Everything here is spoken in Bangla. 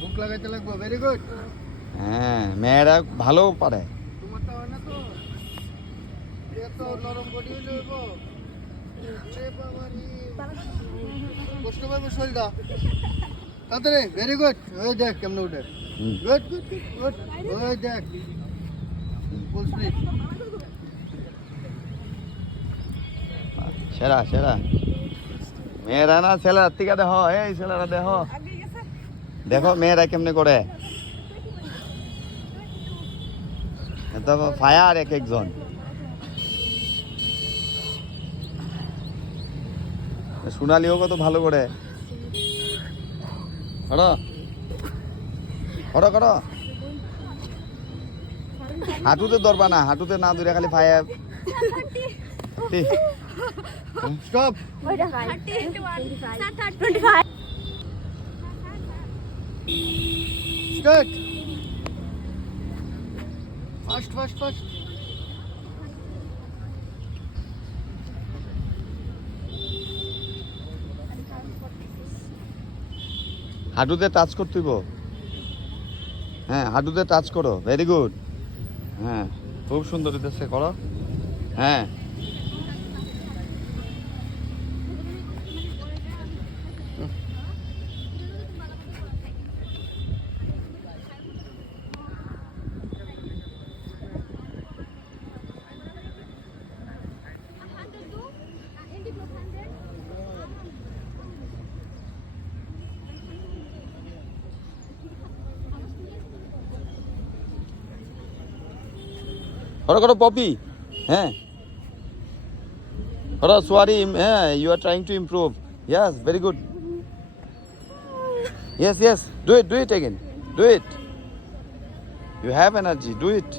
বুক লাগাইতে লাগবে, ভেরি গুড। হ্যাঁ, মেয়েরা ভালো পারে। তোমারটা হয় না তো, এত নরম বডি হইলে হইব। রে বাবারি, কষ্ট পাবো শরীরটা। তাড়াতাড়ি, ভেরি গুড। ওই দেখ কেমনে উঠে, গুড গুড গুড, ওই দেখ ফুল স্পিড। সেরা সেরা মেয়েরা না ছেলেরা থেকে দেখো, এই ছেলেরা দেখো, দেখো মেয়েরা কেমনে করে। ফায়ার এক একজন। সোনালিও কত ভালো করে। করো করো করো, হাঁটুতে ধরবা না, হাঁটুতে না ধরে খালি fire. Stop, start, fast fast fast. হাঁটুতে টাচ করতে হইব। হ্যাঁ, হাঁটুতে টাচ করো, ভেরি গুড। হ্যাঁ, খুব সুন্দর হইতেছে, করো। হ্যাঁ, করো করো পপি। হ্যাঁ করো সোয়ারি। হ্যাঁ, you are trying to improve. Yes, very good. Yes, yes. Do it again. Do it. You have energy. Do it.